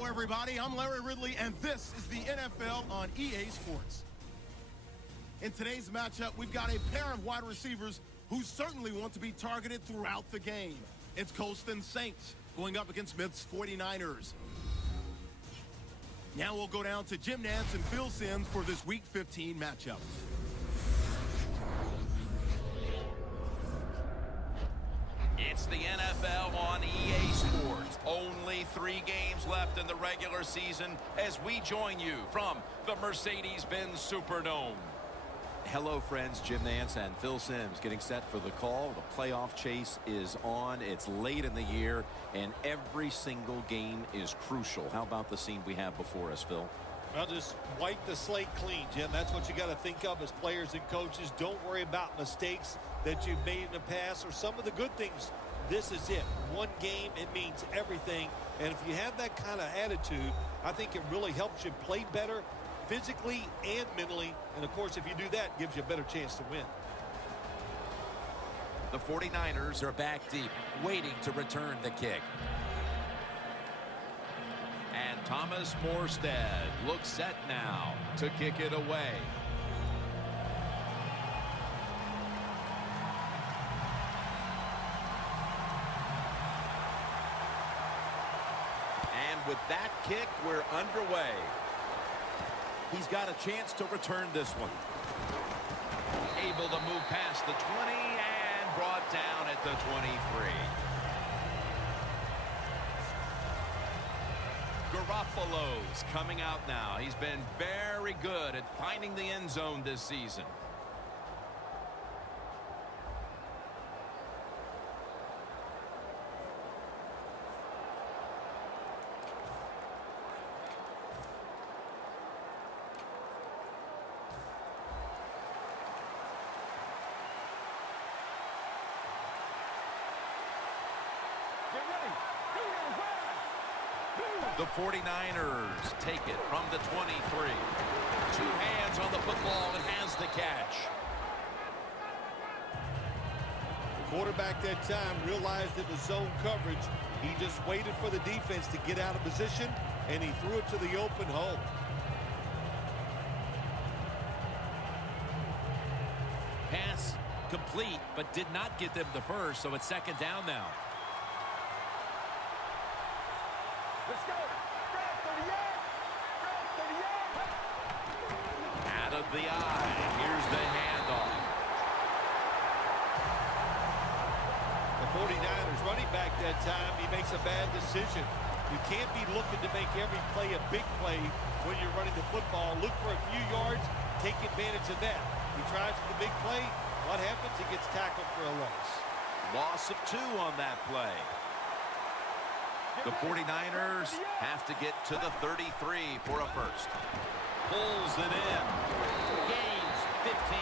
Hello, everybody. I'm Larry Ridley, and this is the NFL on EA Sports. In today's matchup, we've got a pair of wide receivers who certainly want to be targeted throughout the game. It's Colston Saints going up against Smith's 49ers. Now we'll go down to Jim Nantz and Phil Simms for this Week 15 matchup. It's the NFL on EA Sports. Only 3 games left in the regular season as we join you from the Mercedes-Benz Superdome. Hello, friends. Jim Nantz and Phil Simms getting set for the call. The playoff chase is on. It's late in the year, and every single game is crucial. How about the scene we have before us, Phil? Well, just wipe the slate clean, Jim. That's what you got to think of as players and coaches. Don't worry about mistakes that you've made in the past or some of the good things. This is it. One game, it means everything. And if you have that kind of attitude, I think it really helps you play better physically and mentally. And, of course, if you do that, it gives you a better chance to win. The 49ers are back deep, waiting to return the kick. And Thomas Morstead looks set now to kick it away. And with that kick, we're underway. He's got a chance to return this one. Able to move past the 20 and brought down at the 23. Garoppolo's coming out now. He's been very good at finding the end zone this season. The 49ers take it from the 23. 2 hands on the football and has the catch. The quarterback that time realized it was zone coverage. He just waited for the defense to get out of position, and he threw it to the open hole. Pass complete, but did not get them the first, so it's second down now. Let's go. Out of the eye. Here's the handoff. The 49ers running back that time, he makes a bad decision. You can't be looking to make every play a big play when you're running the football. Look for a few yards, take advantage of that. He tries for the big play. What happens? He gets tackled for a loss. Loss of 2 on that play. The 49ers have to get to the 33 for a first. Pulls it in. Gains 15.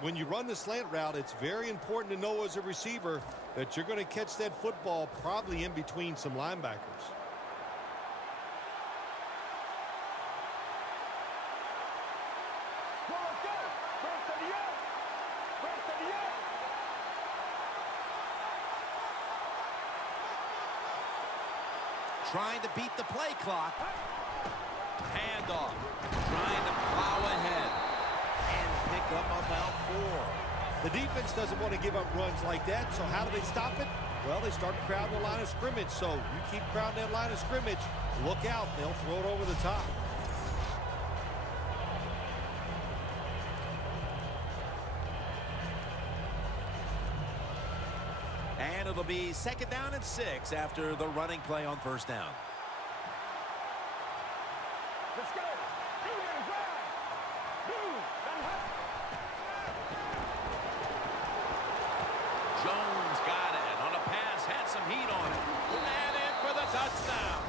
When you run the slant route, it's very important to know as a receiver that you're going to catch that football probably in between some linebackers. Trying to beat the play clock. Handoff. Trying to plow ahead. And pick up about 4. The defense doesn't want to give up runs like that, so how do they stop it? Well, they start crowding the line of scrimmage, so you keep crowding that line of scrimmage, look out, they'll throw it over the top. And it'll be second down and 6 after the running play on first down. Let's go. Jones got it on a pass, had some heat on it. And in for the touchdown.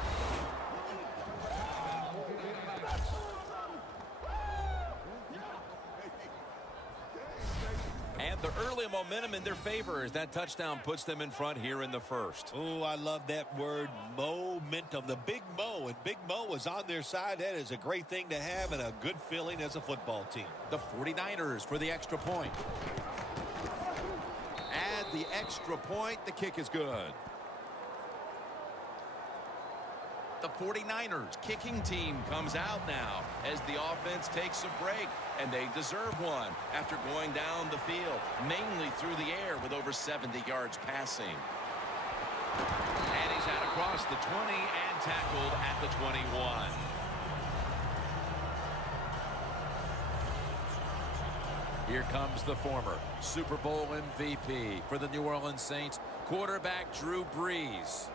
And the early momentum in their favor as that touchdown puts them in front here in the first. Oh, I love that word, momentum. The Big Mo, and Big Mo was on their side. That is a great thing to have and a good feeling as a football team. The 49ers for the extra point. And the extra point. The kick is good. The 49ers kicking team comes out now as the offense takes a break, and they deserve one after going down the field, mainly through the air with over 70 yards passing. And he's out across the 20 and tackled at the 21. Here comes the former Super Bowl MVP for the New Orleans Saints, quarterback Drew Brees.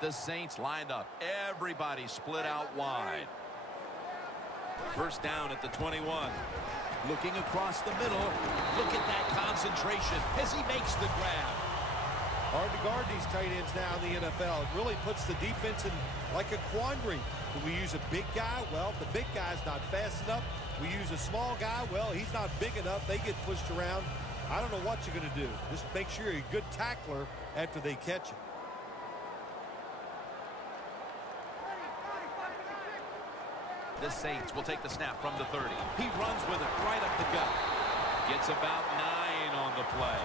The Saints lined up. Everybody split out wide. First down at the 21. Looking across the middle. Look at that concentration as he makes the grab. Hard to guard these tight ends now in the NFL. It really puts the defense in like a quandary. Do we use a big guy? Well, if the big guy's not fast enough. We use a small guy. Well, he's not big enough. They get pushed around. I don't know what you're going to do. Just make sure you're a good tackler after they catch him. The Saints will take the snap from the 30. He runs with it right up the gut. Gets about 9 on the play.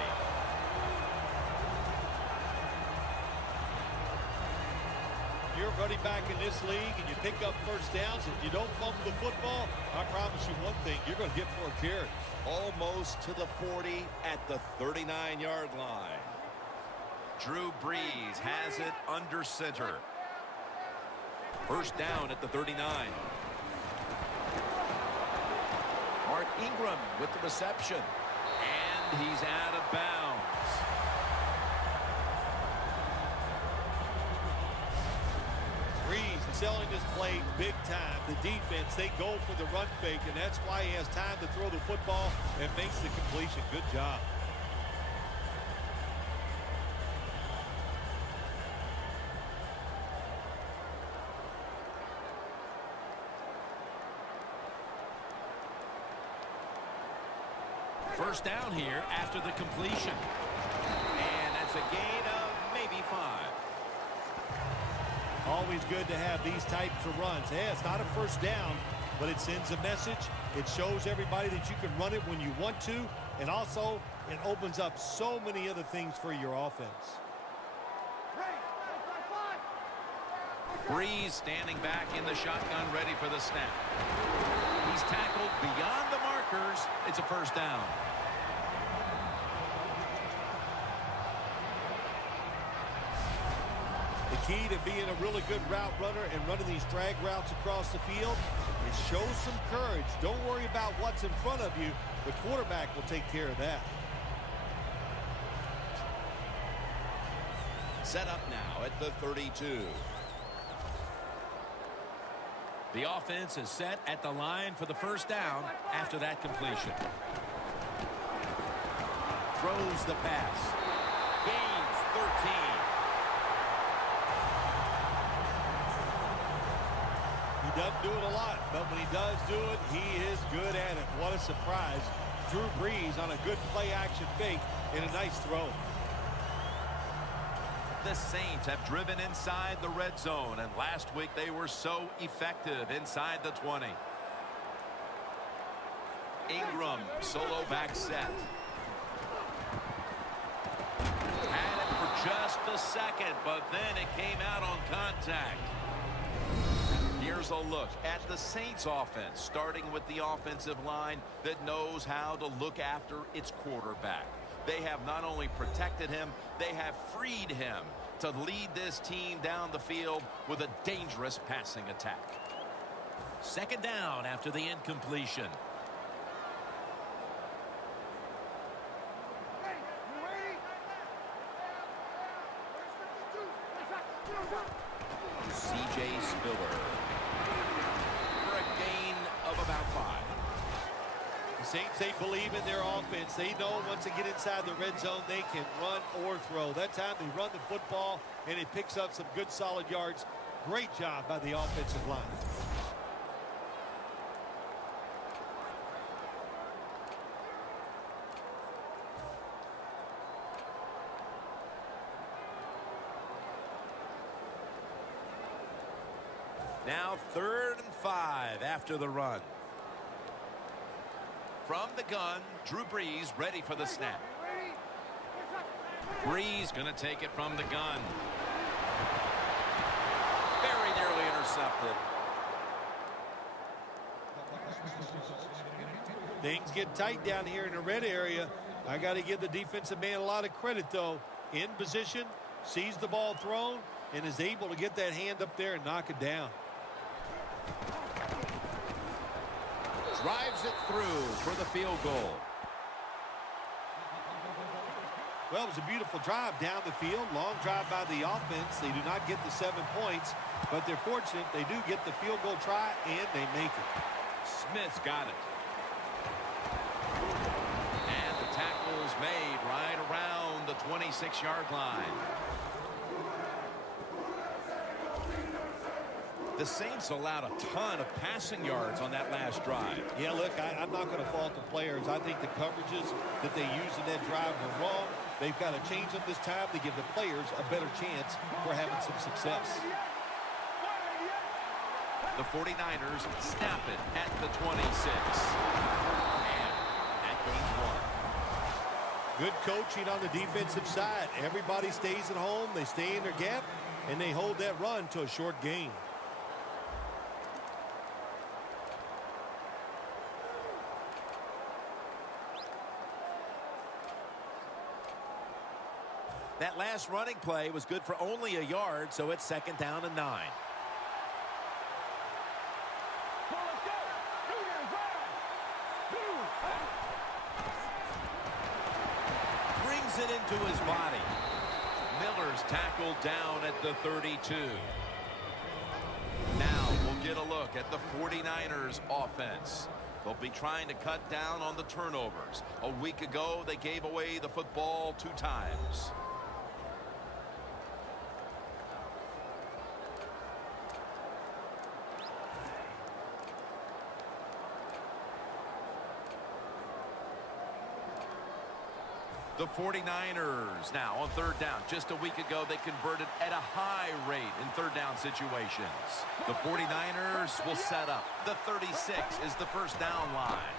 You're running back in this league and you pick up first downs and you don't fumble the football, I promise you one thing, you're going to get more carries. Almost to the 40 at the 39-yard line. Drew Brees has it under center. First down at the 39. Mark Ingram with the reception. And he's out of bounds. Brees is selling this play big time. The defense, they go for the run fake, and that's why he has time to throw the football and makes the completion. Good job. First down here after the completion. And that's a gain of maybe 5. Always good to have these types of runs. Yeah, it's not a first down, but it sends a message. It shows everybody that you can run it when you want to, and also it opens up so many other things for your offense. Brees standing back in the shotgun, ready for the snap. He's tackled beyond the markers. It's a first down. The key to being a really good route runner and running these drag routes across the field is show some courage. Don't worry about what's in front of you. The quarterback will take care of that. Set up now at the 32. The offense is set at the line for the first down after that completion. Throws the pass. Gains 13. He doesn't do it a lot, but when he does do it, he is good at it. What a surprise. Drew Brees on a good play-action fake and a nice throw. The Saints have driven inside the red zone, and last week they were so effective inside the 20. Ingram, solo back set. Had it for just a second, but then it came out on contact. Here's a look at the Saints offense, starting with the offensive line that knows how to look after its quarterback. They have not only protected him, they have freed him to lead this team down the field with a dangerous passing attack. Second down after the incompletion. C.J. Spiller for a gain of about 5. The Saints, they believe in their offense. They know once they get inside the red zone, they can run or throw. That time they run the football, and it picks up some good solid yards. Great job by the offensive line. Now 3rd and 5 after the run. From the gun, Drew Brees ready for the snap. Brees going to take it from the gun. Very nearly intercepted. Things get tight down here in the red area. I got to give the defensive man a lot of credit, though. In position, sees the ball thrown, and is able to get that hand up there and knock it down. Drives it through for the field goal. Well, it was a beautiful drive down the field. Long drive by the offense. They do not get the 7 points, but they're fortunate they do get the field goal try, and they make it. Smith's got it. And the tackle's made right around the 26-yard line. The Saints allowed a ton of passing yards on that last drive. Yeah, look, I'm not going to fault the players. I think the coverages that they used in that drive were wrong. They've got to change them this time to give the players a better chance for having some success. The 49ers snap it at the 26. And that game's won. Good coaching on the defensive side. Everybody stays at home. They stay in their gap, and they hold that run to a short gain. That last running play was good for only a yard, so it's 2nd down and 9. Brings it into his body. Miller's tackled down at the 32. Now we'll get a look at the 49ers offense. They'll be trying to cut down on the turnovers. A week ago, they gave away the football 2 times. The 49ers now on 3rd down. Just a week ago, they converted at a high rate in 3rd down situations. The 49ers will set up. The 36 is the 1st down line.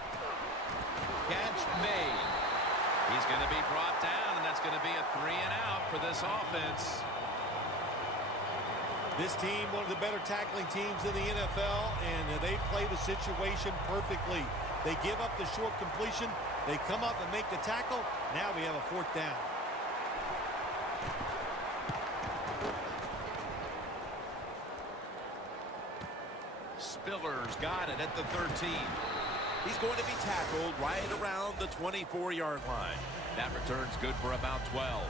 Catch made. He's going to be brought down, and that's going to be a 3 and out for this offense. This team, one of the better tackling teams in the NFL, and they play the situation perfectly. They give up the short completion. They come up and make the tackle. Now we have a 4th down. Spiller's got it at the 13. He's going to be tackled right around the 24-yard line. That return's good for about 12.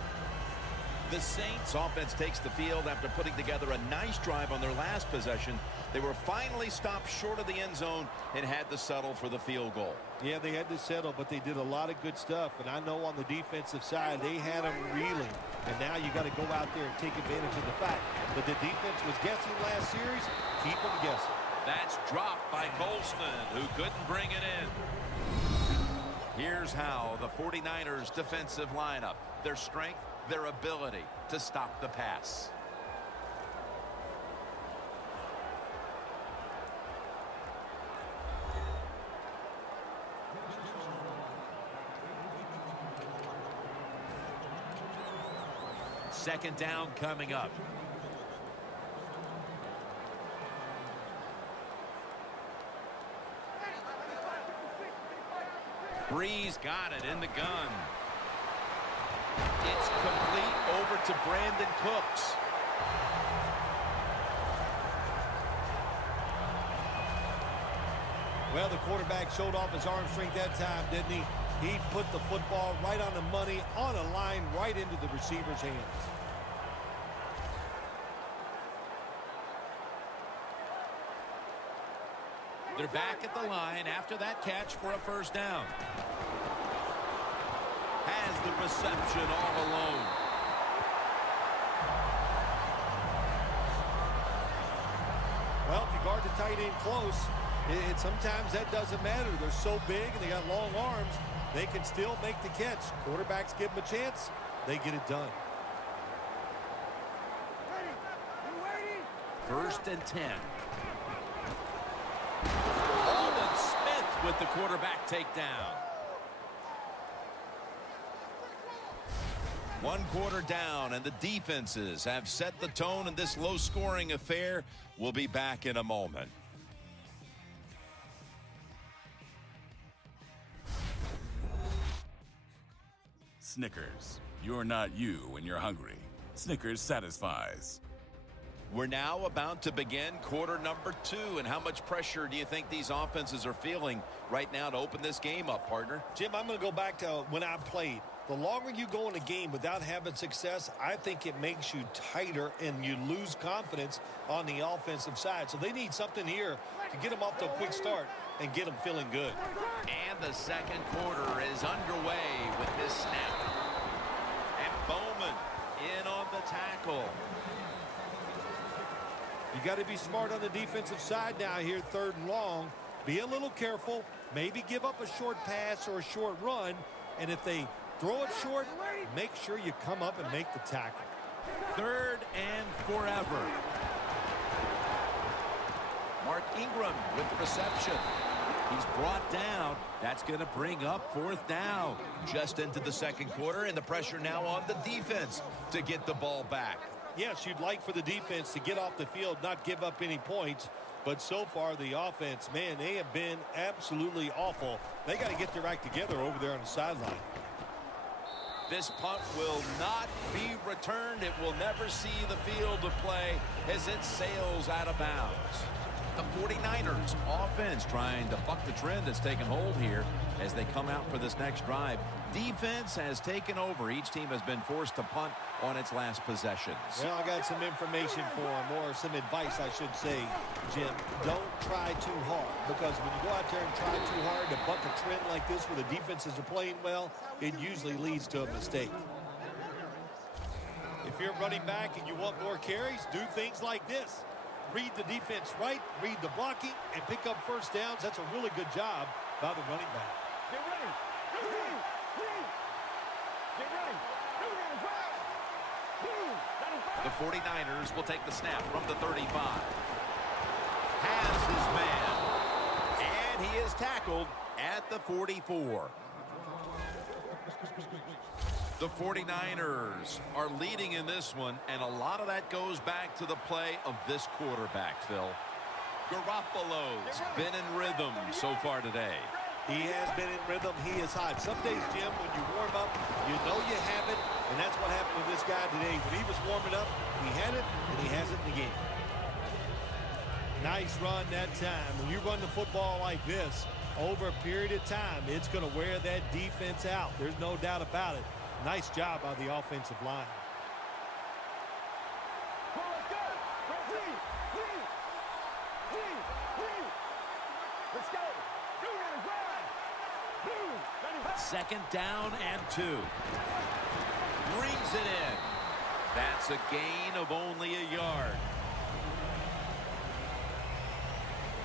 The Saints offense takes the field after putting together a nice drive on their last possession. They were finally stopped short of the end zone and had to settle for the field goal. Yeah, they had to settle, but they did a lot of good stuff. And I know on the defensive side, they had them reeling. And now you got to go out there and take advantage of the fact that the defense was guessing last series. Keep them guessing. That's dropped by Colston, who couldn't bring it in. Here's how the 49ers defensive lineup, their strength, their ability to stop the pass. Second down coming up. Brees got it in the gun. It's complete over to Brandon Cooks. Well, the quarterback showed off his arm strength that time, didn't he? He put the football right on the money, on a line, right into the receiver's hands. They're back at the line after that catch for a 1st down. Has the reception all alone. Well, if you guard the tight end close, sometimes that doesn't matter. They're so big and they got long arms, they can still make the catch. Quarterbacks give them a chance, they get it done. 1st and 10. with the quarterback takedown. One quarter down, and the defenses have set the tone in this low-scoring affair. We'll be back in a moment. Snickers, you're not you when you're hungry. Snickers satisfies. We're now about to begin quarter number 2, and how much pressure do you think these offenses are feeling right now to open this game up, partner? Jim, I'm going to go back to when I played. The longer you go in a game without having success, I think it makes you tighter and you lose confidence on the offensive side. So they need something here to get them off to a quick start and get them feeling good. And the second quarter is underway with this snap. And Bowman in on the tackle. You got to be smart on the defensive side now here, 3rd and long. Be a little careful. Maybe give up a short pass or a short run. And if they throw it short, make sure you come up and make the tackle. 3rd and forever. Mark Ingram with the reception. He's brought down. That's going to bring up 4th down. Just into the second quarter, and the pressure now on the defense to get the ball back. Yes, you'd like for the defense to get off the field, not give up any points. But so far, the offense, man, they have been absolutely awful. They got to get their act together over there on the sideline. This punt will not be returned. It will never see the field of play as it sails out of bounds. The 49ers offense trying to buck the trend that's taken hold here as they come out for this next drive. Defense has taken over. Each team has been forced to punt on its last possessions. Well, I got some information for them, or some advice, I should say, Jim. Don't try too hard, because when you go out there and try too hard to buck a trend like this where the defenses are playing well, it usually leads to a mistake. If you're running back and you want more carries, do things like this. Read the defense right, read the blocking, and pick up first downs. That's a really good job by the running back. Get ready. Get ready. The 49ers will take the snap from the 35. Has his man. And he is tackled at the 44. The 49ers are leading in this one, and a lot of that goes back to the play of this quarterback, Phil. Garoppolo's been in rhythm so far today. He has been in rhythm. He is hot. Some days, Jim, when you warm up, you know you have it, and that's what happened with this guy today. When he was warming up, he had it, and he has it in the game. Nice run that time. When you run the football like this, over a period of time, it's going to wear that defense out. There's no doubt about it. Nice job by the offensive line. Let's go. Second down and 2. Brings it in. That's a gain of only a yard.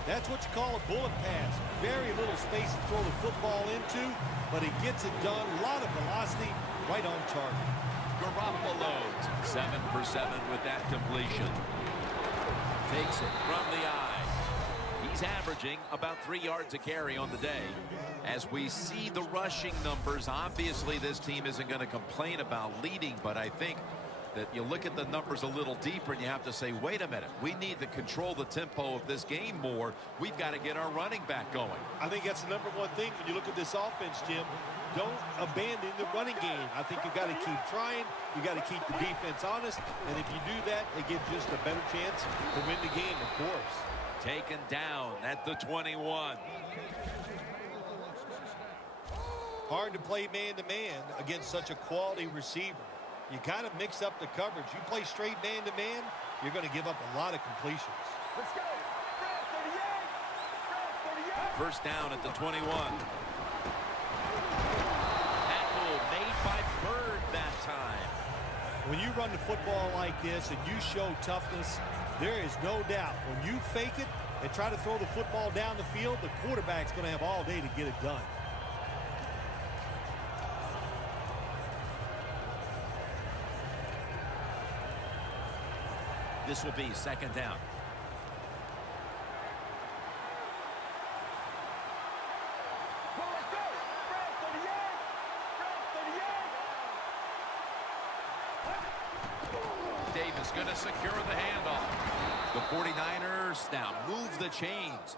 That's what you call a bullet pass. Very little space to throw the football into, but he gets it done. A lot of velocity, right on target. Garoppolo's 7 for 7 with that completion. Takes it from the eye. He's averaging about 3 yards a carry on the day. As we see the rushing numbers, obviously this team isn't going to complain about leading, but I think that you look at the numbers a little deeper and you have to say, wait a minute, we need to control the tempo of this game more. We've got to get our running back going. I think that's the number one thing when you look at this offense, Jim. Don't abandon the running game. I think you've got to keep trying. You got to keep the defense honest. And if you do that, it gives just a better chance to win the game, of course. Taken down at the 21. Hard to play man-to-man against such a quality receiver. You kind of mix up the coverage. You play straight man-to-man, you're going to give up a lot of completions. Let's go. 38. First down at the 21. Tackle made by Bird that time. When you run the football like this and you show toughness, there is no doubt when you fake it and try to throw the football down the field, the quarterback's going to have all day to get it done. This will be second down. is going to secure the handoff. The 49ers now move the chains.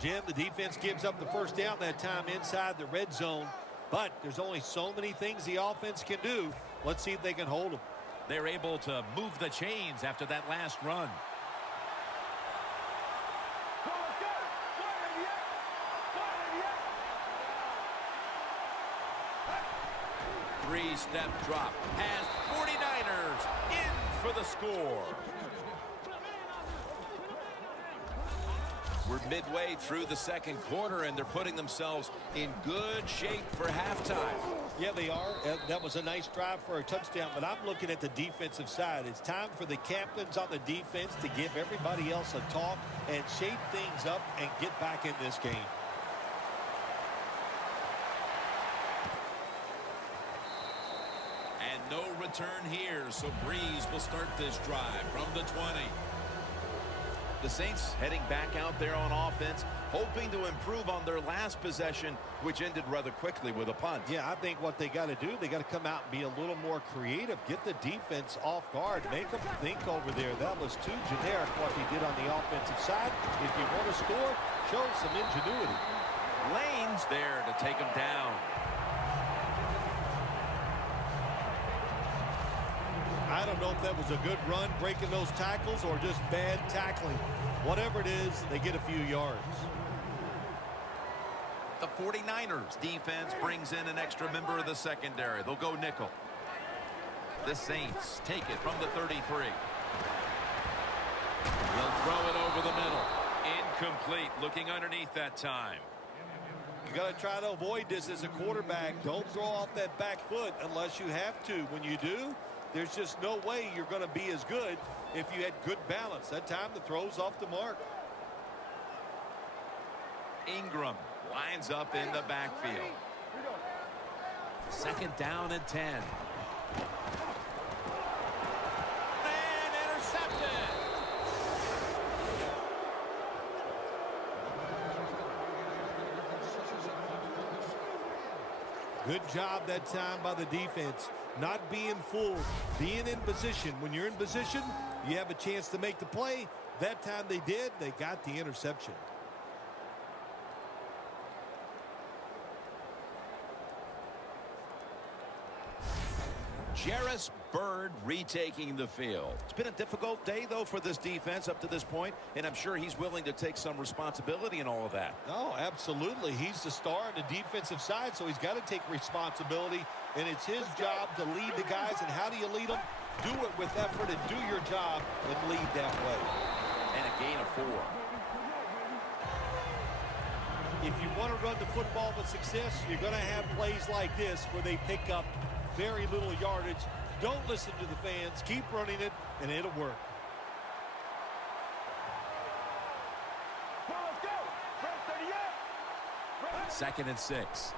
Jim, the defense gives up the first down that time inside the red zone, but there's only so many things the offense can do. Let's see if they can hold them. They're able to move the chains after that last run. Three-step drop has 49ers in for the score. We're midway through the second quarter, and they're putting themselves in good shape for halftime. Yeah, they are. That was a nice drive for a touchdown, but I'm looking at the defensive side. It's time for the captains on the defense to give everybody else a talk and shape things up and get back in this game. And no return here, so Breeze will start this drive from the 20. The Saints heading back out there on offense, hoping to improve on their last possession, which ended rather quickly with a punt. Yeah, I think what they got to do, they got to come out and be a little more creative. Get the defense off guard. Make them think over there. That was too generic what they did on the offensive side. If you want to score, show some ingenuity. Lane's there to take them down. I don't know if that was a good run, breaking those tackles, or just bad tackling. Whatever it is, they get a few yards. The 49ers defense brings in an extra member of the secondary. They'll go nickel. The Saints take it from the 33. They'll throw it over the middle. Incomplete, looking underneath that time. You got to try to avoid this as a quarterback. Don't throw off that back foot unless you have to. When you do, there's just no way you're going to be as good if you had good balance. That time the throw's off the mark. Ingram lines up in the backfield. Second down and 10. And intercepted. Good job that time by the defense. Not being fooled, being in position. When you're in position, you have a chance to make the play. That time they did. They got the interception. Jarris Byrd retaking the field. It's been a difficult day, though, for this defense up to this point, and I'm sure he's willing to take some responsibility in all of that. Oh, absolutely. He's the star on the defensive side, so he's got to take responsibility, and it's his job to lead the guys. And how do you lead them? Do it with effort and do your job and lead that way. And a gain of 4. If you want to run the football with success, you're going to have plays like this where they pick up very little yardage. Don't listen to the fans. Keep running it, and it'll work. Second and 6.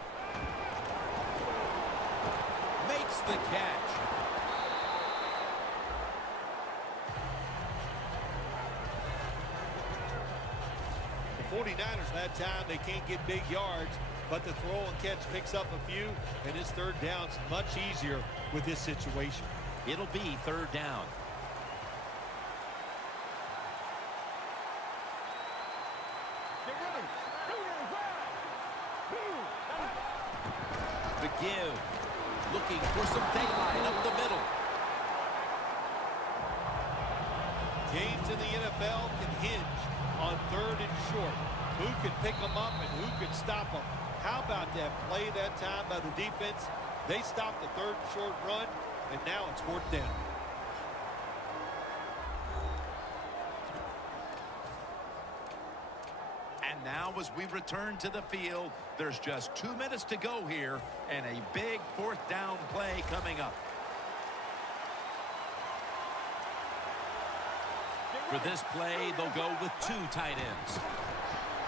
Makes the catch. The 49ers that time, they can't get big yards, but the throw and catch picks up a few, and his third down's much easier with this situation. It'll be third down. The give. Looking for some daylight up the middle. Games in the NFL can hinge on third and short. Who can pick them up and who can stop them? How about that play that time by the defense? They stopped the third and short run, and now it's fourth down. And now as we return to the field, there's just 2 minutes to go here, and a big fourth down play coming up. For this play, they'll go with 2 tight ends.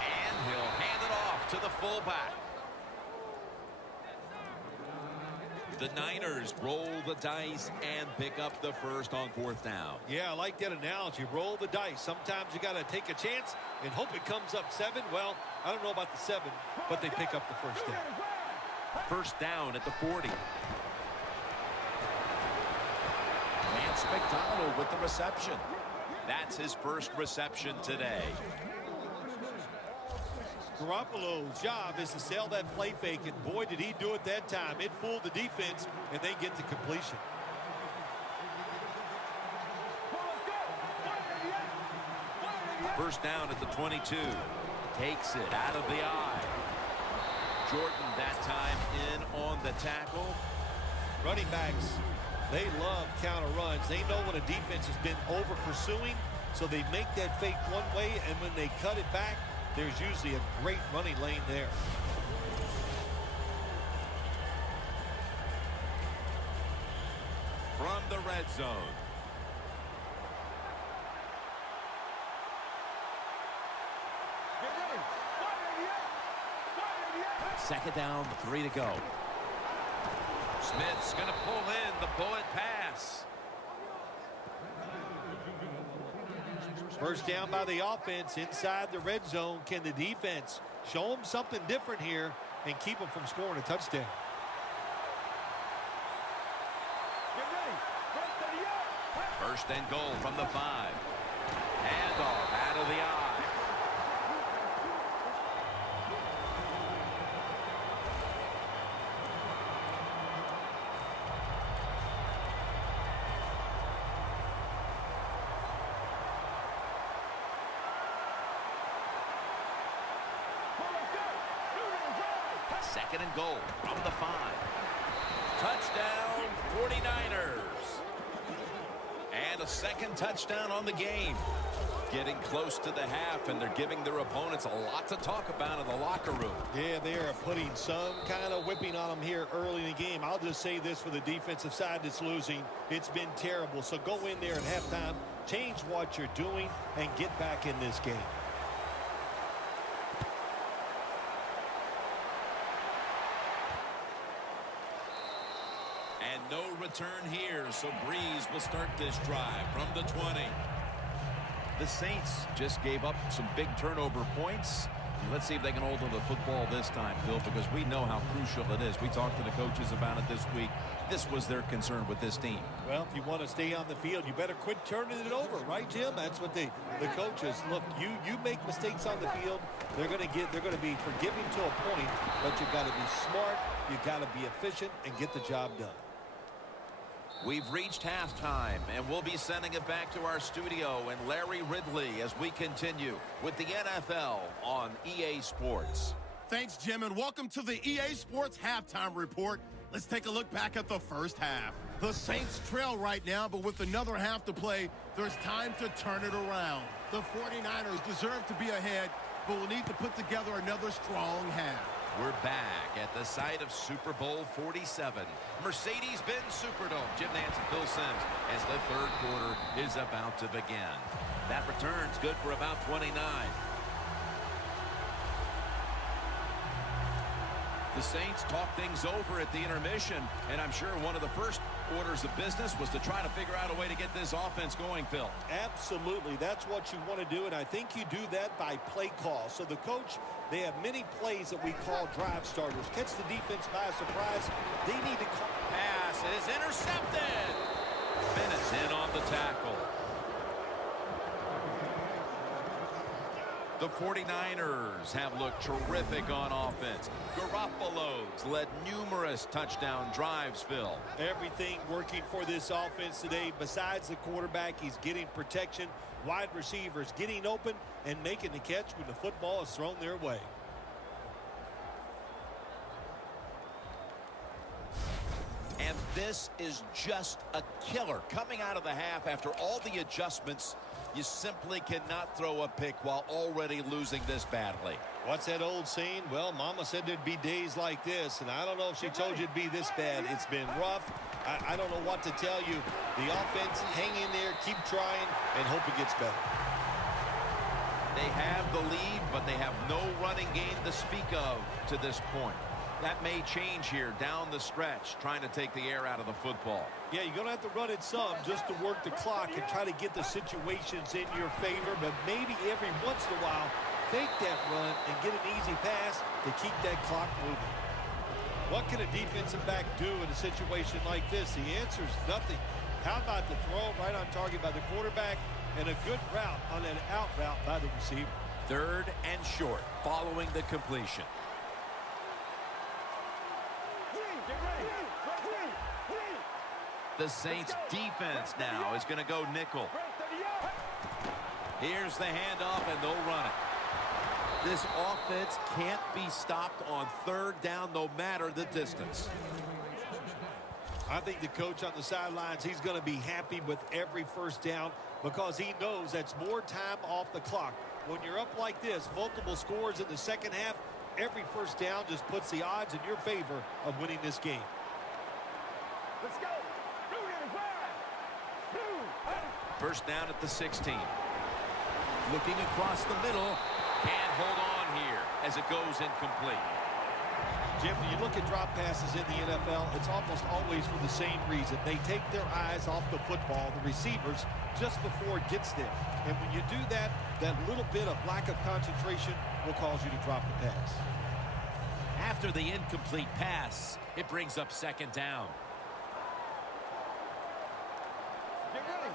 And he'll hand it off to the fullback. The Niners roll the dice and pick up the first on fourth down. Yeah, I like that analogy. Roll the dice. Sometimes you got to take a chance and hope it comes up 7. Well, I don't know about the 7, but they pick up the first down. First down at the 40. Vance McDonald with the reception. That's his first reception today. Garoppolo's job is to sell that play fake, and boy, did he do it that time. It fooled the defense, and they get the completion. First down at the 22. Takes it out of the eye. Jordan that time in on the tackle. Running backs, they love counter runs. They know when a defense has been over pursuing, so they make that fake one way, and when they cut it back, there's usually a great running lane there. From the red zone. Second down, 3 to go. Smith's going to pull in the bullet pass. First down by the offense inside the red zone. Can the defense show them something different here and keep them from scoring a touchdown? First and goal from the 5. Handoff out of the eye. Second and goal from the 5. Touchdown, 49ers. And a second touchdown on the game. Getting close to the half, and they're giving their opponents a lot to talk about in the locker room. Yeah, they are putting some kind of whipping on them here early in the game. I'll just say this for the defensive side that's losing. It's been terrible. So go in there at halftime, change what you're doing, and get back in this game. And no return here, so Breeze will start this drive from the 20. The Saints just gave up some big turnover points. Let's see if they can hold on to the football this time, Phil, because we know how crucial it is. We talked to the coaches about it this week. This was their concern with this team. Well, if you want to stay on the field, you better quit turning it over, right, Jim? That's what the coaches look. You make mistakes on the field, they're going to be forgiving to a point, but you got to be smart, you got to be efficient, and get the job done. We've reached halftime, and we'll be sending it back to our studio and Larry Ridley as we continue with the NFL on EA Sports. Thanks, Jim, and welcome to the EA Sports Halftime Report. Let's take a look back at the first half. The Saints trail right now, but with another half to play, there's time to turn it around. The 49ers deserve to be ahead, but will need to put together another strong half. We're back at the site of Super Bowl 47. Mercedes-Benz Superdome. Jim Nance and Phil Simms as the third quarter is about to begin. That return's good for about 29. The Saints talk things over at the intermission, and I'm sure one of the first orders of business was to try to figure out a way to get this offense going, Phil. Absolutely. That's what you want to do, and I think you do that by play call. So the coach, they have many plays that we call drive starters. Catch the defense by surprise. They need to call. Pass is intercepted. Bennett's in on the tackle. The 49ers have looked terrific on offense. Garoppolo's led numerous touchdown drives, Phil. Everything working for this offense today. Besides the quarterback, he's getting protection. Wide receivers getting open and making the catch when the football is thrown their way. And this is just a killer. Coming out of the half after all the adjustments, you simply cannot throw a pick while already losing this badly. What's that old saying? Well, Mama said there'd be days like this, and I don't know if she told you it'd be this bad. It's been rough. I don't know what to tell you. The offense, hang in there, keep trying, and hope it gets better. They have the lead, but they have no running game to speak of to this point. That may change here down the stretch, trying to take the air out of the football. Yeah, you're going to have to run it some just to work the clock and try to get the situations in your favor, but maybe every once in a while, fake that run and get an easy pass to keep that clock moving. What can a defensive back do in a situation like this? The answer is nothing. How about the throw right on target by the quarterback and a good route on an out route by the receiver. 3rd and short following the completion. Get ready. The Saints defense now is going to go nickel. Here's the handoff, and they'll run it. This offense can't be stopped on 3rd down no matter the distance. I think the coach on the sidelines, he's going to be happy with every first down because he knows that's more time off the clock. When you're up like this, multiple scores in the second half, every first down just puts the odds in your favor of winning this game. Let's go. First down at the 16. Looking across the middle. Can't hold on here as it goes incomplete. Jim, when you look at drop passes in the NFL, it's almost always for the same reason. They take their eyes off the football, the receivers, just before it gets there. And when you do that, that little bit of lack of concentration will cause you to drop the pass. After the incomplete pass, it brings up 2nd down. Get ready.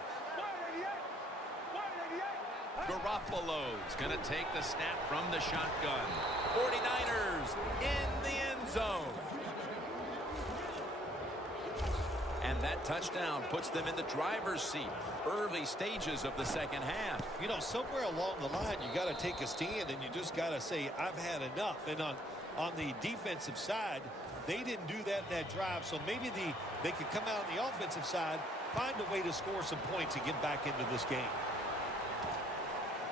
188. Garoppolo's going to take the snap from the shotgun. 49ers in the end zone. And that touchdown puts them in the driver's seat. Early stages of the second half. You know, somewhere along the line, you got to take a stand and you just got to say, I've had enough. And on the defensive side, they didn't do that in that drive. So maybe they could come out on the offensive side, find a way to score some points and get back into this game.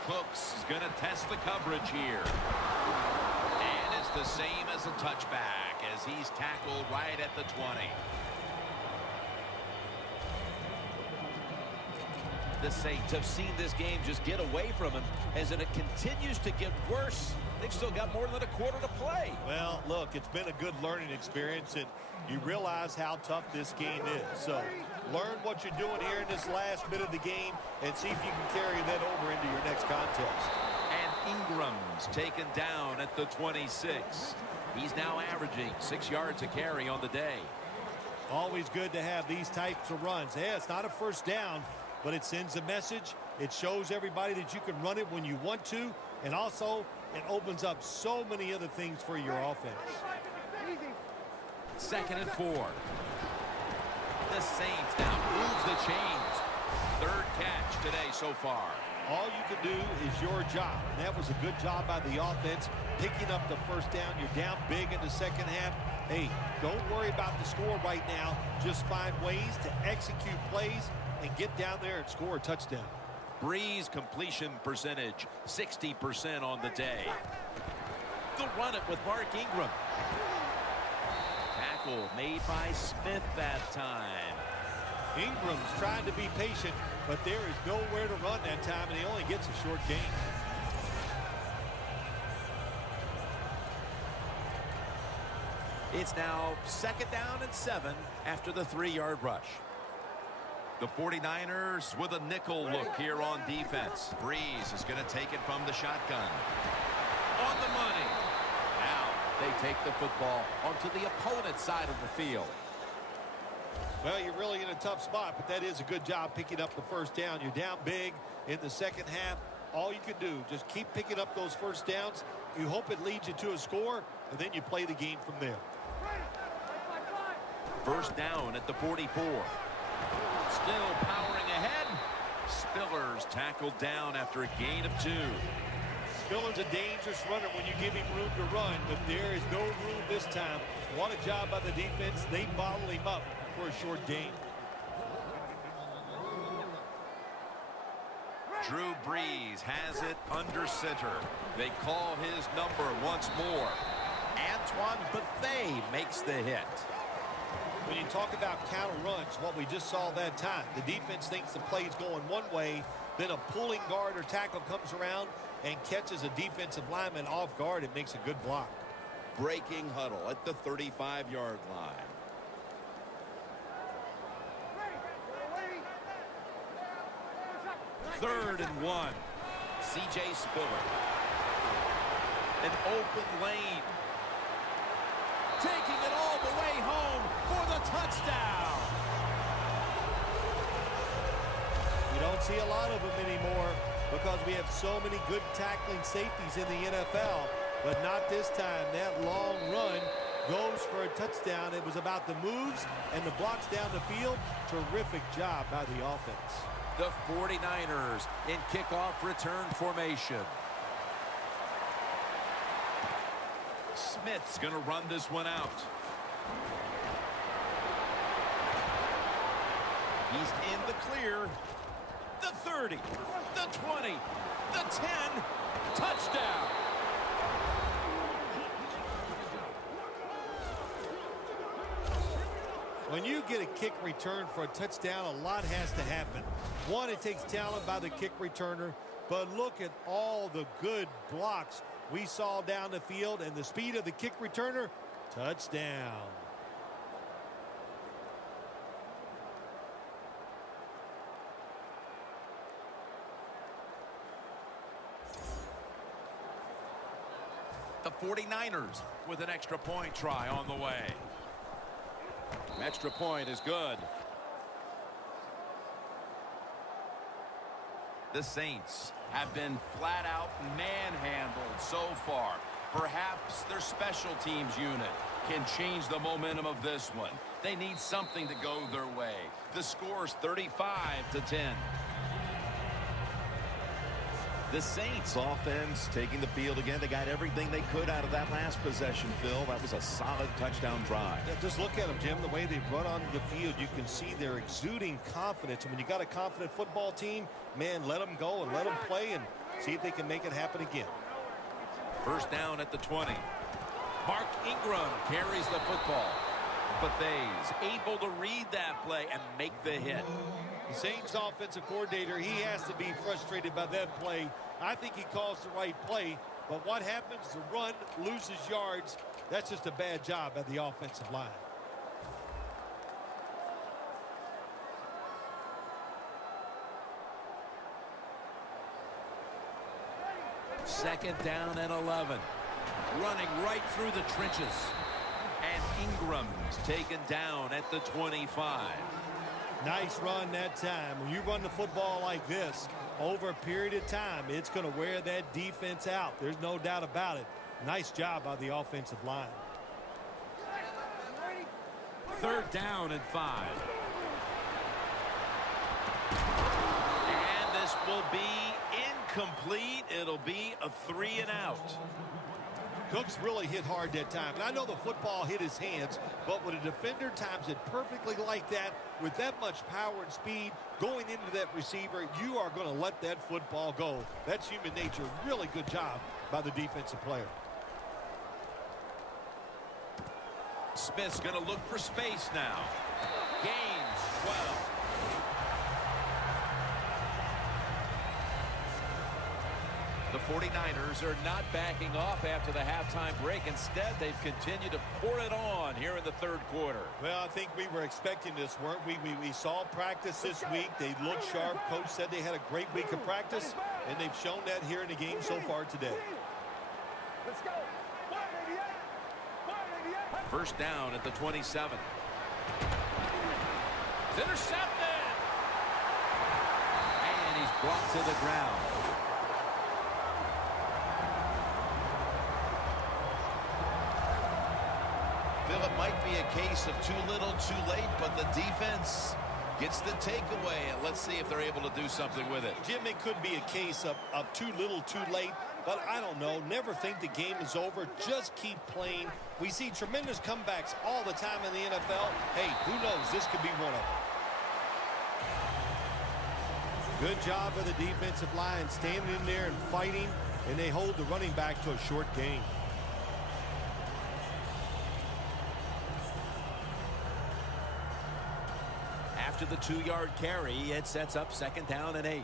Cooks is going to test the coverage here. And it's the same as a touchback as he's tackled right at the 20. The Saints have seen this game just get away from him as it continues to get worse. They've still got more than a quarter to play. Well, look, it's been a good learning experience, and you realize how tough this game is. So learn what you're doing here in this last bit of the game and see if you can carry that over into your next contest. And Ingram's taken down at the 26. He's now averaging 6 yards a carry on the day. Always good to have these types of runs. Yeah, it's not a first down, but it sends a message. It shows everybody that you can run it when you want to, and also it opens up so many other things for your offense. 2nd and 4. The Saints now move the chains. 3rd catch today so far. All you can do is your job, and that was a good job by the offense, picking up the first down. You're down big in the second half. Hey, don't worry about the score right now. Just find ways to execute plays and get down there and score a touchdown. Breeze completion percentage 60% on the day. They'll run it with Mark Ingram. Tackle made by Smith that time. Ingram's trying to be patient, but there is nowhere to run that time, and he only gets a short gain. It's now 2nd down and 7 after the 3-yard rush. The 49ers with a nickel look here on defense. Breeze is going to take it from the shotgun. On the money. Now they take the football onto the opponent's side of the field. Well, you're really in a tough spot, but that is a good job picking up the first down. You're down big in the second half. All you can do, just keep picking up those first downs. You hope it leads you to a score, and then you play the game from there. First down at the 44. Still powering ahead. Spiller's tackled down after a gain of 2. Spiller's a dangerous runner when you give him room to run, but there is no room this time. What a job by the defense. They bottle him up for a short gain. Drew Brees has it under center. They call his number once more. Antoine Bethea makes the hit. When you talk about counter runs, what we just saw that time, the defense thinks the play's going one way, then a pulling guard or tackle comes around and catches a defensive lineman off guard. It makes a good block. Breaking huddle at the 35-yard line. Third and 1. C.J. Spiller. An open lane. Taking it all the way home for the touchdown. You don't see a lot of them anymore because we have so many good tackling safeties in the NFL, but not this time. That long run goes for a touchdown. It was about the moves and the blocks down the field. Terrific job by the offense. The 49ers in kickoff return formation. Smith's going to run this one out. He's in the clear. The 30, the 20, the 10, touchdown. When you get a kick return for a touchdown, a lot has to happen. One, it takes talent by the kick returner, but look at all the good blocks we saw down the field and the speed of the kick returner. Touchdown. The 49ers with an extra point try on the way. Extra point is good. The Saints have been flat out manhandled so far. Perhaps their special teams unit can change the momentum of this one. They need something to go their way. The score's 35-10. The Saints offense taking the field again. They got everything they could out of that last possession, Phil. That was a solid touchdown drive. Yeah, just look at them, Jim. The way they run onto the field, you can see they're exuding confidence. And when you got a confident football team, man, let them go and let them play and see if they can make it happen again. First down at the 20. Mark Ingram carries the football. Bethays able to read that play and make the hit. The Saints offensive coordinator, he has to be frustrated by that play. I think he calls the right play, but what happens? The run loses yards. That's just a bad job by the offensive line. Second down and 11. Running right through the trenches. And Ingram's taken down at the 25. Nice run that time. When you run the football like this over a period of time, it's going to wear that defense out. There's no doubt about it. Nice job by the offensive line. Third down and 5. And this will be incomplete. It'll be a 3 and out. Cooks really hit hard that time. And I know the football hit his hands, but when a defender times it perfectly like that, with that much power and speed going into that receiver, you are going to let that football go. That's human nature. Really good job by the defensive player. Smith's going to look for space now. Gains 12. The 49ers are not backing off after the halftime break. Instead, they've continued to pour it on here in the third quarter. Well, I think we were expecting this, weren't we? We saw practice this week. They looked sharp. Coach said they had a great week of practice, and they've shown that here in the game so far today. Let's go. First down at the 27. It's intercepted. And he's brought to the ground. Phil, it might be a case of too little, too late, but the defense gets the takeaway, and let's see if they're able to do something with it. Jim, it could be a case of too little, too late, but I don't know. Never think the game is over. Just keep playing. We see tremendous comebacks all the time in the NFL. Hey, who knows? This could be one of them. Good job by the defensive line standing in there and fighting, and they hold the running back to a short gain. After the 2-yard carry, it sets up second down and 8.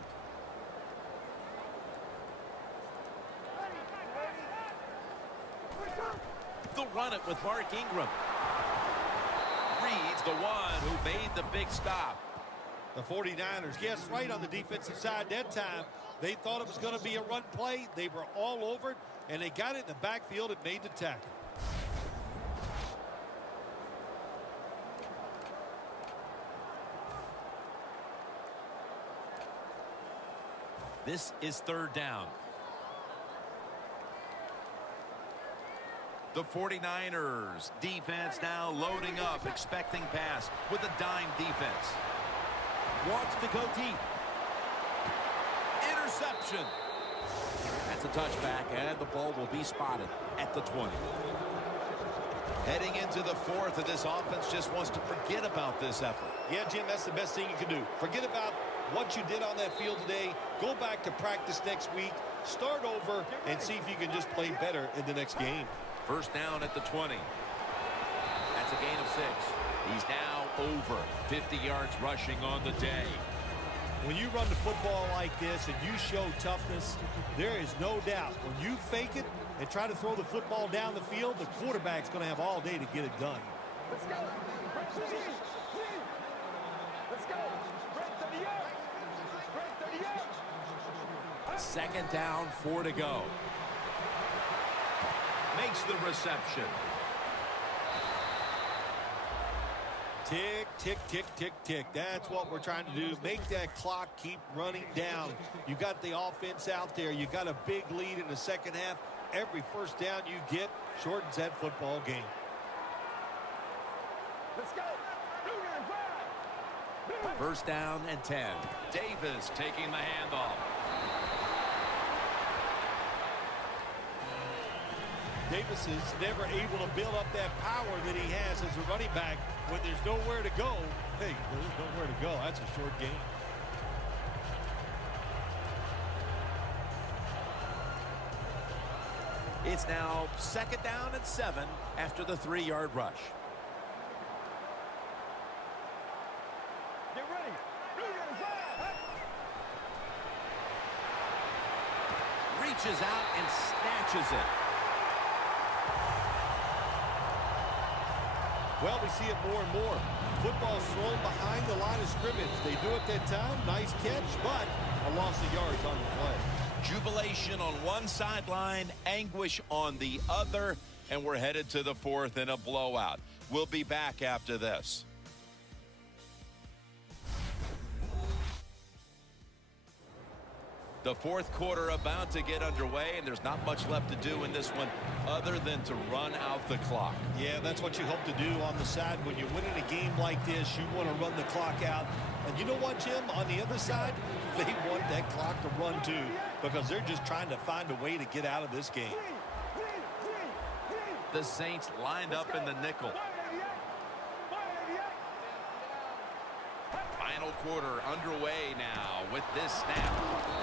They'll run it with Mark Ingram. Reed's the one who made the big stop. The 49ers, yes, right on the defensive side that time. They thought it was going to be a run play. They were all over it, and they got it in the backfield and made the tackle. This is third down. The 49ers defense now loading up, expecting pass with a dime defense. Wants to go deep. Interception. That's a touchback, and the ball will be spotted at the 20. Heading into the fourth, and this offense just wants to forget about this effort. Yeah, Jim, that's the best thing you can do. Forget about what you did on that field today. Go back to practice next week. Start over and see if you can just play better in the next game. First down at the 20. That's a gain of 6. He's now over 50 yards rushing on the day. When you run the football like this and you show toughness, there is no doubt when you fake it and try to throw the football down the field, the quarterback's going to have all day to get it done. Let's go. Let's go. Break 30 yards. Break 30 yards. Second down, 4 to go. Makes the reception. Tick, tick, tick, tick, tick. That's what we're trying to do. Make that clock keep running down. You got the offense out there. You got a big lead in the second half. Every first down you get shortens that football game. Let's go. First down and 10. Davis taking the handoff. Davis is never able to build up that power that he has as a running back when there's nowhere to go. Hey, there's nowhere to go. That's a short game. It's now second down and 7 after the 3-yard rush. Get ready. Reaches out and snatches it. Well, we see it more and more. Football's thrown behind the line of scrimmage. They do it that time. Nice catch, but a loss of yards on the play. Jubilation on one sideline, anguish on the other, and we're headed to the fourth in a blowout. We'll be back after this. The fourth quarter about to get underway, and there's not much left to do in this one other than to run out the clock. Yeah, that's what you hope to do on the side. When you're winning a game like this, you want to run the clock out. And you know what, Jim? On the other side, they want that clock to run too, because they're just trying to find a way to get out of this game. The Saints lined up in the nickel. Final quarter underway now with this snap.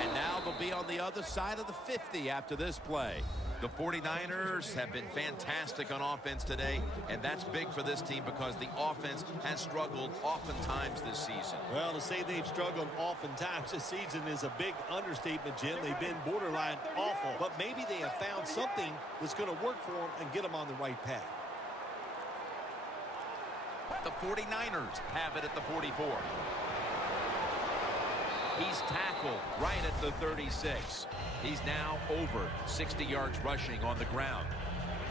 And now they'll be on the other side of the 50 after this play. The 49ers have been fantastic on offense today, and that's big for this team because the offense has struggled oftentimes this season. Well, to say they've struggled oftentimes this season is a big understatement, Jim. They've been borderline awful, but maybe they have found something that's going to work for them and get them on the right path. The 49ers have it at the 44. He's tackled right at the 36. He's now over 60 yards rushing on the ground.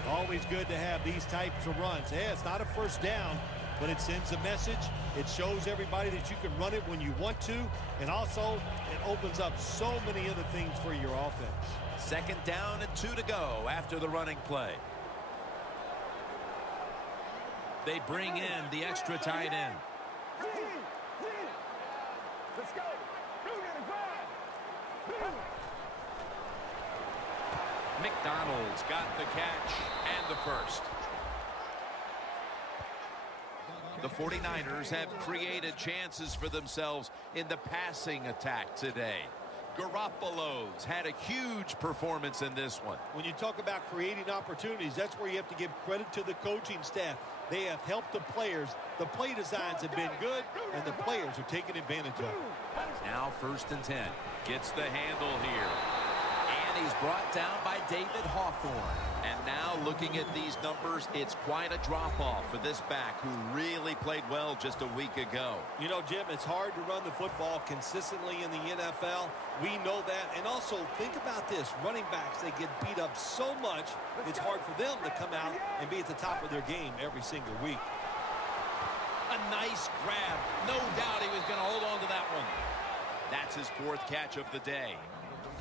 Always good to have these types of runs. Yeah, it's not a first down, but it sends a message. It shows everybody that you can run it when you want to, and also it opens up so many other things for your offense. Second down and 2 to go after the running play. They bring in the extra tight end. Let's go. McDonald's got the catch and the first. The 49ers have created chances for themselves in the passing attack today. Garoppolo's had a huge performance in this one. When you talk about creating opportunities, that's where you have to give credit to the coaching staff. They have helped the players. The play designs have been good, and the players are taking advantage of it. Now first and 10. Gets the handle here. And he's brought down by David Hawthorne. And now looking at these numbers, it's quite a drop-off for this back who really played well just a week ago. You know, Jim, it's hard to run the football consistently in the NFL. We know that. And also, think about this. Running backs, they get beat up so much, it's hard for them to come out and be at the top of their game every single week. A nice grab. No doubt he was going to hold on to that one. That's his 4th catch of the day.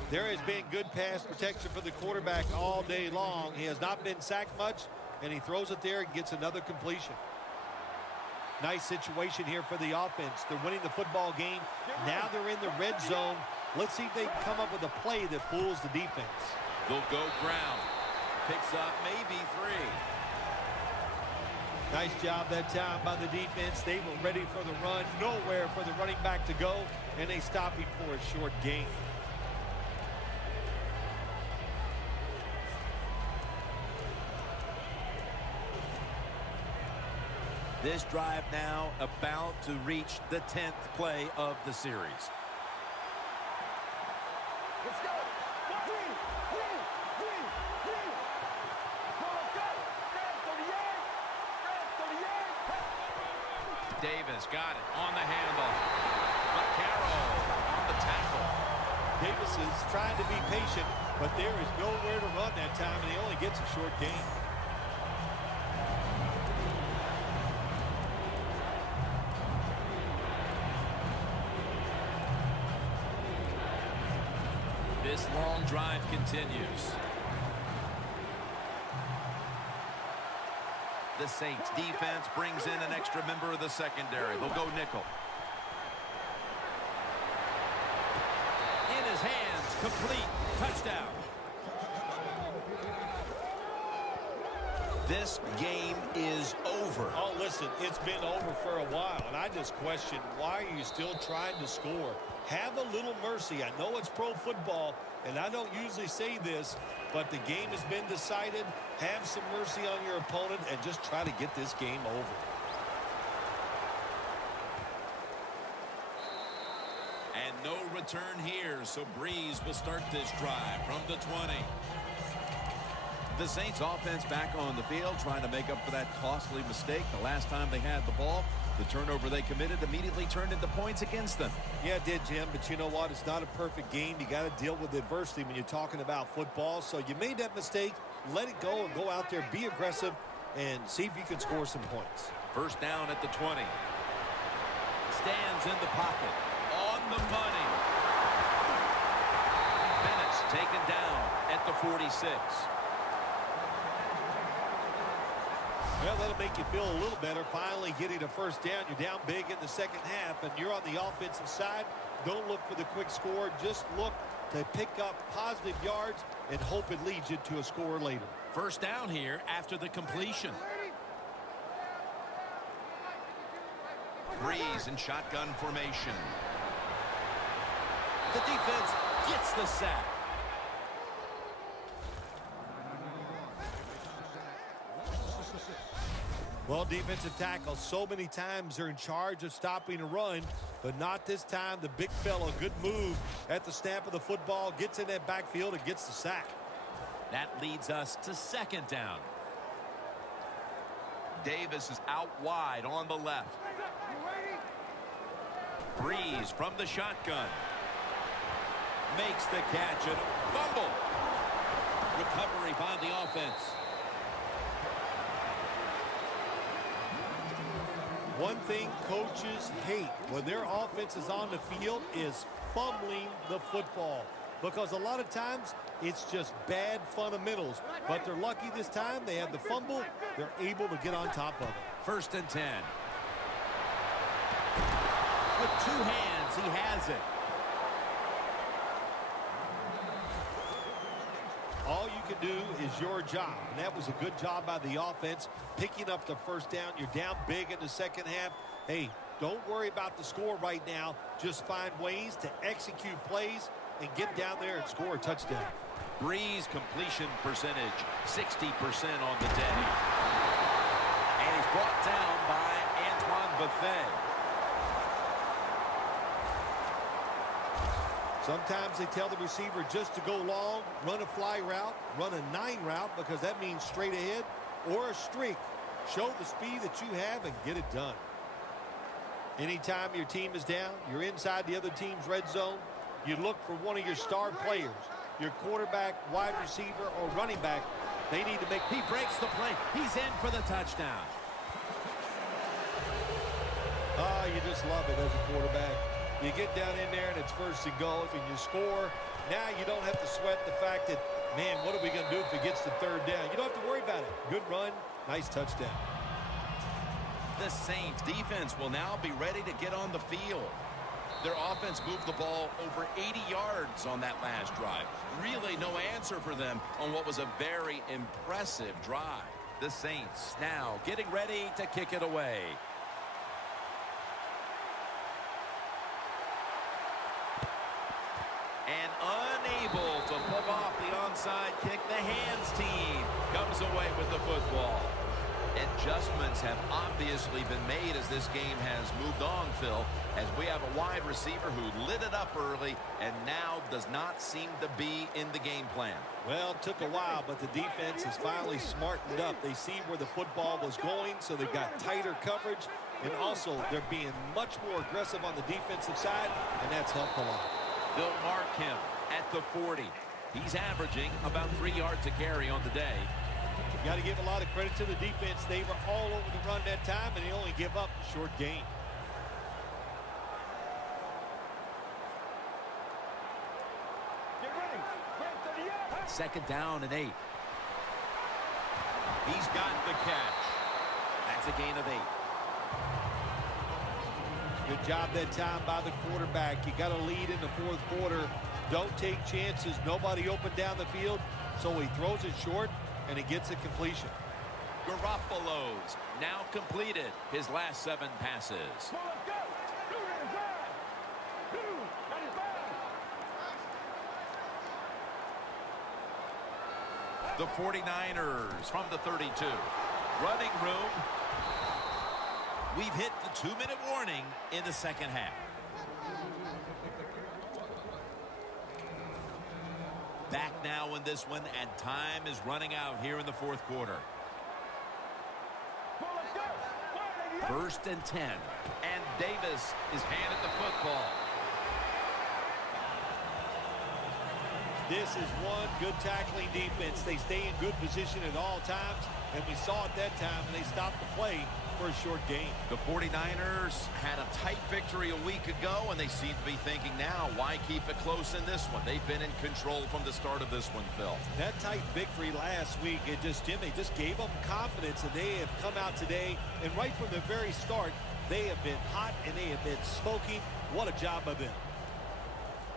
There has been good pass protection for the quarterback all day long. He has not been sacked much, and he throws it there and gets another completion. Nice situation here for the offense. They're winning the football game. Now they're in the red zone. Let's see if they can come up with a play that fools the defense. They'll go ground. Picks up maybe 3. Nice job that time by the defense. They were ready for the run. Nowhere for the running back to go, and they stop him for a short gain. This drive now about to reach the 10th play of the series. Let's go. Free. Go. Grab 38. Davis got it on the handle. Vaccaro on the tackle. Davis is trying to be patient, but there is nowhere to run that time, and he only gets a short gain. This long drive continues. The Saints defense brings in an extra member of the secondary. They'll go nickel. In his hands, complete, touchdown. This game is over. Oh, listen, it's been over for a while, and I just question, why are you still trying to score? Have a little mercy. I know it's pro football, and I don't usually say this, but the game has been decided. Have some mercy on your opponent and just try to get this game over. And no return here, so Breeze will start this drive from the 20. The Saints offense back on the field trying to make up for that costly mistake the last time they had the ball. The turnover they committed immediately turned into points against them. Yeah, it did, Jim, but you know what? It's not a perfect game. You got to deal with adversity when you're talking about football. So you made that mistake. Let it go and go out there, be aggressive, and see if you can score some points. First down at the 20. Stands in the pocket. On the money. Bennett's taken down at the 46. Well, that'll make you feel a little better. Finally getting a first down. You're down big in the second half, and you're on the offensive side. Don't look for the quick score. Just look to pick up positive yards and hope it leads you to a score later. First down here after the completion. Breeze in shotgun formation. The defense gets the sack. Well, defensive tackle, so many times they're in charge of stopping a run, but not this time. The big fella, good move at the snap of the football, gets in that backfield and gets the sack. That leads us to second down. Davis is out wide on the left. Breeze from the shotgun. Makes the catch and fumble. Recovery by the offense. One thing coaches hate when their offense is on the field is fumbling the football, because a lot of times it's just bad fundamentals. But they're lucky this time. They have the fumble. They're able to get on top of it. First and 10. With two hands, he has it. All you can do is your job, and that was a good job by the offense, picking up the first down. You're down big in the second half. Hey, don't worry about the score right now. Just find ways to execute plays and get down there and score a touchdown. Breeze completion percentage, 60% on the day. And he's brought down by Antoine Buffet. Sometimes they tell the receiver just to go long, run a fly route, run a 9 route, because that means straight ahead, or a streak. Show the speed that you have and get it done. Anytime your team is down, you're inside the other team's red zone, you look for one of your star players, your quarterback, wide receiver, or running back. They need to make... He breaks the play. He's in for the touchdown. You just love it as a quarterback. You get down in there and it's first and goal and you score. Now you don't have to sweat the fact that, man, what are we going to do if it gets to third down? You don't have to worry about it. Good run, nice touchdown. The Saints defense will now be ready to get on the field. Their offense moved the ball over 80 yards on that last drive. Really no answer for them on what was a very impressive drive. The Saints now getting ready to kick it away. And unable to pull off the onside kick, the hands team comes away with the football. Adjustments have obviously been made as this game has moved on, Phil, as we have a wide receiver who lit it up early and now does not seem to be in the game plan. Well, it took a while, but the defense has finally smartened up. They see where the football was going, so they've got tighter coverage, and also they're being much more aggressive on the defensive side, and that's helped a lot. They'll mark him at the 40. He's averaging about 3 yards a carry on the day. You got to give a lot of credit to the defense. They were all over the run that time, and they only give up a short gain. Get ready. Second down and 8. He's got the catch. That's a gain of 8. Good job that time by the quarterback. You got a lead in the fourth quarter. Don't take chances. Nobody open down the field, so he throws it short, and he gets a completion. Garoppolo's now completed his last 7 passes. Well, let's go. 295. 295. The 49ers from the 32. Running room. We've hit the 2-minute warning in the second half. Back now in this one, and time is running out here in the fourth quarter. Well, let's go. 1st and 10. And Davis is handed the football. This is one good tackling defense. They stay in good position at all times, and we saw it that time, and they stopped the play for a short gain. The 49ers had a tight victory a week ago, and they seem to be thinking now, why keep it close in this one? They've been in control from the start of this one, Phil. That tight victory last week, Jim, they just gave them confidence, and they have come out today, and right from the very start, they have been hot, and they have been smoking. What a job by them.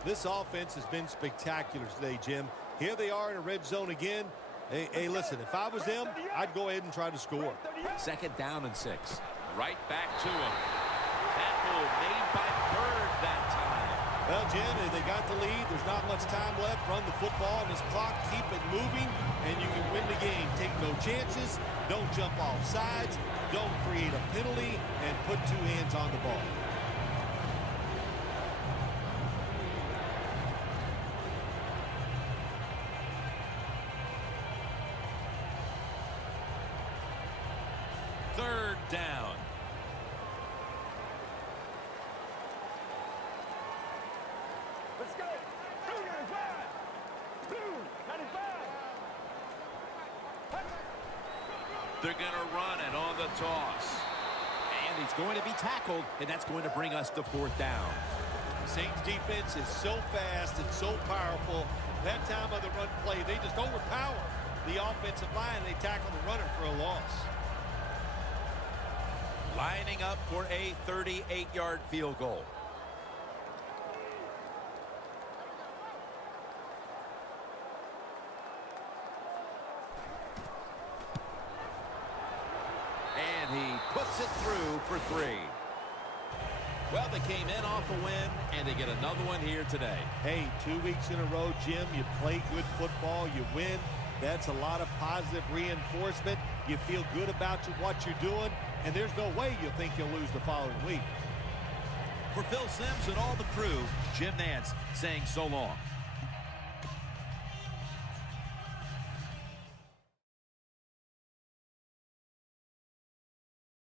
This offense has been spectacular today, Jim. Here they are in a red zone again. Hey, listen, if I was them, I'd go ahead and try to score. Second down and 6. Right back to him. Tackle made by Bird that time. Well, Jim, they got the lead. There's not much time left. Run the football on this clock. Keep it moving, and you can win the game. Take no chances. Don't jump off sides. Don't create a penalty, and put 2 hands on the ball. Third down. Let's go. 295. 295. They're going to run it on the toss. And he's going to be tackled, and that's going to bring us to 4th down. Saints defense is so fast and so powerful. That time of the run play, they just overpower the offensive line. They tackle the runner for a loss. Lining up for a 38-yard field goal. And he puts it through for 3. Well, they came in off a win, and they get another one here today. Hey, 2 weeks in a row, Jim, you play good football, you win. That's a lot of positive reinforcement. You feel good about what you're doing, and there's no way you think you'll lose the following week. For Phil Simms and all the crew, Jim Nantz saying so long.